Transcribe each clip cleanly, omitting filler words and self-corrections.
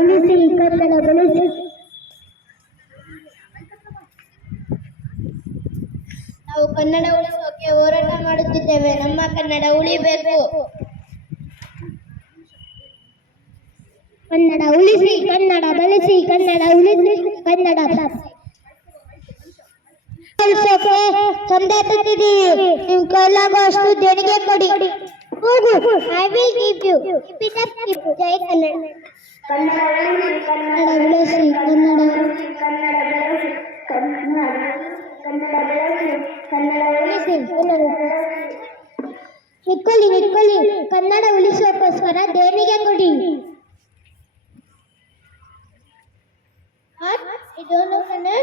ಉಳಿಸಿ ಕನ್ನಡ ಬೆಳೆಸಿ. ನಾವು ಕನ್ನಡ ಉಳಿಸೋಕೆ ಹೋರಾಟ ಮಾಡುತ್ತಿದ್ದೇವೆ. ನಮ್ಮ ಕನ್ನಡ ಉಳಿಬೇಕು. ಕನ್ನಡ ಉಳಿಸಿ ಕನ್ನಡ ಬೆಳೆಸಿ. ಕನ್ನಡ ಉಳಿಸಿ ಕನ್ನಡ ಉಳಿಸೋಕೆ ಚಂದ ಎತ್ತುತ್ತಿದ್ದೀವಿ. ನಿಮ್ ಕೈಲಾಗುವಷ್ಟು ದೇಣಿಗೆ ಕೊಡಿ. ಹೋಗು. I will give you. ಜೈ ಕನ್ನಡ. ಕನ್ನಡ ಉಳಿಸಿ ಕನ್ನಡ ಉಳಿಸಿ ಕನ್ನಡ. ನಿತ್ಕೊಳ್ಳಿ. ಕನ್ನಡ ಉಳಿಸೋಕೋಸ್ಕರ ದೇಣಿಗೆ ಕೊಡಿ. ಇದೊಂದು ಕನ್ನಡ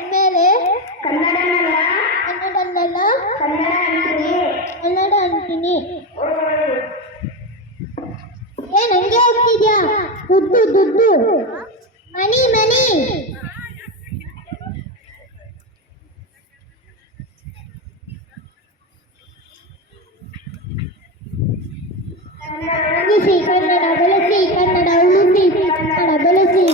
ಇನ್ಮೇಲೆ ಕನ್ನಡ ಅಂತೀನಿ. ಏನ್ ಹಂಗೆ ಹೋಗ್ತಿದ್ಯಾ? ದುಡ್ಡು ಮನಿ ಉಳಿಸಿ ಕನ್ನಡ ಬೆಳೆಸಿ. ಕನ್ನಡ ಉಳಿಸಿ ಕನ್ನಡ ಬೆಳೆಸಿ.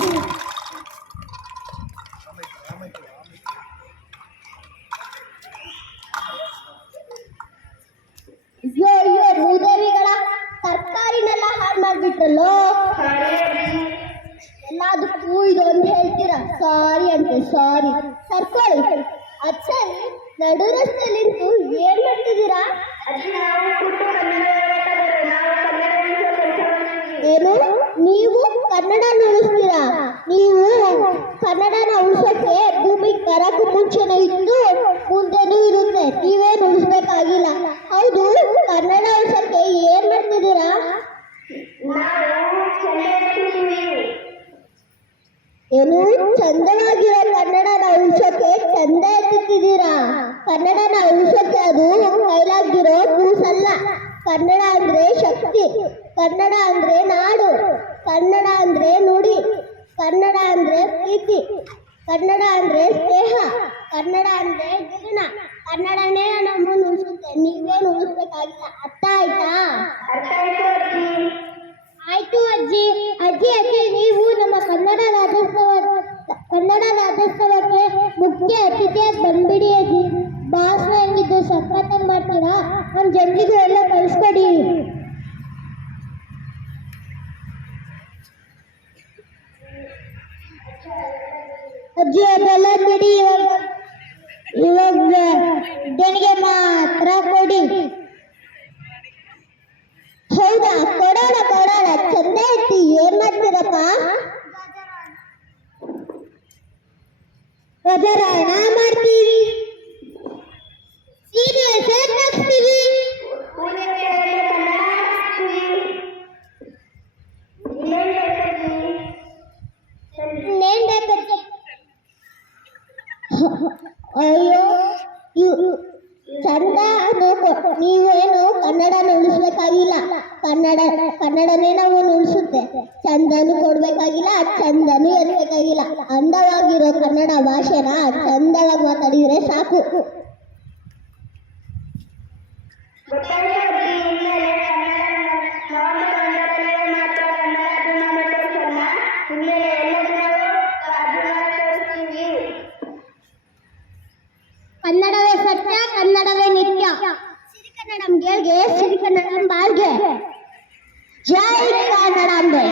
ಅಯ್ಯೋ ಭೂದೇವಿಗಳ ತರಕಾರಿನೆಲ್ಲ ಹಾಳು ಮಾಡ್ಬಿಟ್ರಲ್ಲೋ. ಎಲ್ಲದಕ್ಕೂ ಇದೊಂದು ಹೇಳ್ತೀರಾ? ಸಾರಿ ಅಂತೆ. ಸಾರಿ ಸರ್ಕೊಳ್ಳಿ. ಅದ್ ಸರಿ, ನಡು ರಸ್ತೆಯಲ್ಲಿ ಏನ್ ಮಾಡ್ತಿದ್ದೀರಾ? ಏನು ನೀವು ಕನ್ನಡ ಉಳಿಸ್ತೀರಾ? ನೀವು ಕನ್ನಡನ ಉಳಿಸೋಕೆ ಭೂಮಿ ಬರಕ್ಕೂ ಮುಂಚೆನೇ ಇದ್ದು ಮುಂದೆನೂ ಇರುತ್ತೆ. ನೀವೇನು ಉಳಿಸ್ಬೇಕಾಗಿಲ್ಲ. ಹೌದು, ಕನ್ನಡ ಉಳಿಸೋಕೆ ಏನ್ ಮಾಡ್ತಿದ್ದೀರಾ? ಏನು ಚಂದವಾಗಿರೋ ಕನ್ನಡನ ಉಳಿಸೋಕೆ ಚಂದ ಎತ್ತುತ್ತಿದ್ದೀರಾ? ಕನ್ನಡನ ಉಳಿಸೋಕೆ ಅದು ಕೈಲಾಗಿರೋ ಕೂಸಲ್ಲ. ಕನ್ನಡ ಅಂದ್ರೆ ಶಕ್ತಿ. ಕನ್ನಡ ಅಂದ್ರೆ ನಾಡು. ಕನ್ನಡ ಅಂದ್ರೆ ನುಡಿ. ಕನ್ನಡ ಅಂದ್ರೆ ಪ್ರೀತಿ. ಕನ್ನಡ ಅಂದ್ರೆ ಸ್ನೇಹ. ಕನ್ನಡ ಅಂದ್ರೆ ಜೀವನ. ಕನ್ನಡನೇ ನಮ್ಮನ್ನು ಉಳಿಸುತ್ತೆ. ನೀವೇನು ಉಳಿಸ್ಬೇಕಾಗಿಲ್ಲ. ಅರ್ಥ ಆಯ್ತಾ? ಆಯ್ತು ಅಜ್ಜಿ. ನೀವು ನಮ್ಮ ಕನ್ನಡ ರಾಜ್ಯೋತ್ಸವಕ್ಕೆ ಮುಖ್ಯ ಅತಿಥಿಯಾಗಿ ಬಂದ್ಬಿಡಿ ಅಜ್ಜಿ. ಭಾಷಣ ಹೆಂಗಿದ್ದು ಸಖತ್ತಾಗಿ ಮಾಡ್ತೀರಾ? ನಮ್ಮ ಜನರಿಗೂ ಎಲ್ಲ ಕಳಿಸ್ಕೊಡಿ. ಅಜ್ಜಿ ಅದೆಲ್ಲ ಬಿಡಿ. ಇವಾಗ ದೇಣಿಗೆ ಮಾತ್ರ ಕೊಡಿ. ಹೌದಾ? ಕೊಡೋಣ. ಚಂದ ಐತಿ. ಏನ್ ಮಾಡ್ತೀರಪ್ಪ? ಧ್ವಜಾರೋಹಣ ಮಾಡ್ತೀವಿ. ಸೀರಿಯಸ್ ಹಾಕ್ತೀವಿ. ಅಯ್ಯೋ ಚಂದ. ನೀವೇನು ಕನ್ನಡನ ಉಳಿಸ್ಬೇಕಾಗಿಲ್ಲ. ಕನ್ನಡನೇ ನಾವು ಉಳಿಸುತ್ತೆ. ಚಂದನು ಕೊಡ್ಬೇಕಾಗಿಲ್ಲ, ಚಂದನು ಎತ್ತಬೇಕಾಗಿಲ್ಲ. ಅಂದವಾಗಿರೋ ಕನ್ನಡ ಭಾಷೆನ ಚಂದವಾಗಿ ಮಾತಾಡಿದ್ರೆ ಸಾಕು. ಕನ್ನಡವೇ ಸತ್ಯ, ಕನ್ನಡವೇ ನಿತ್ಯ. ಸಿರಿಕನ್ನಡಂ ಗೆಲ್ಗೆ, ಸಿರಿಕನ್ನಡಂ ಬಾಳ್ಗೆ. ಜೈ ಕನ್ನಡಾಂಬೆ.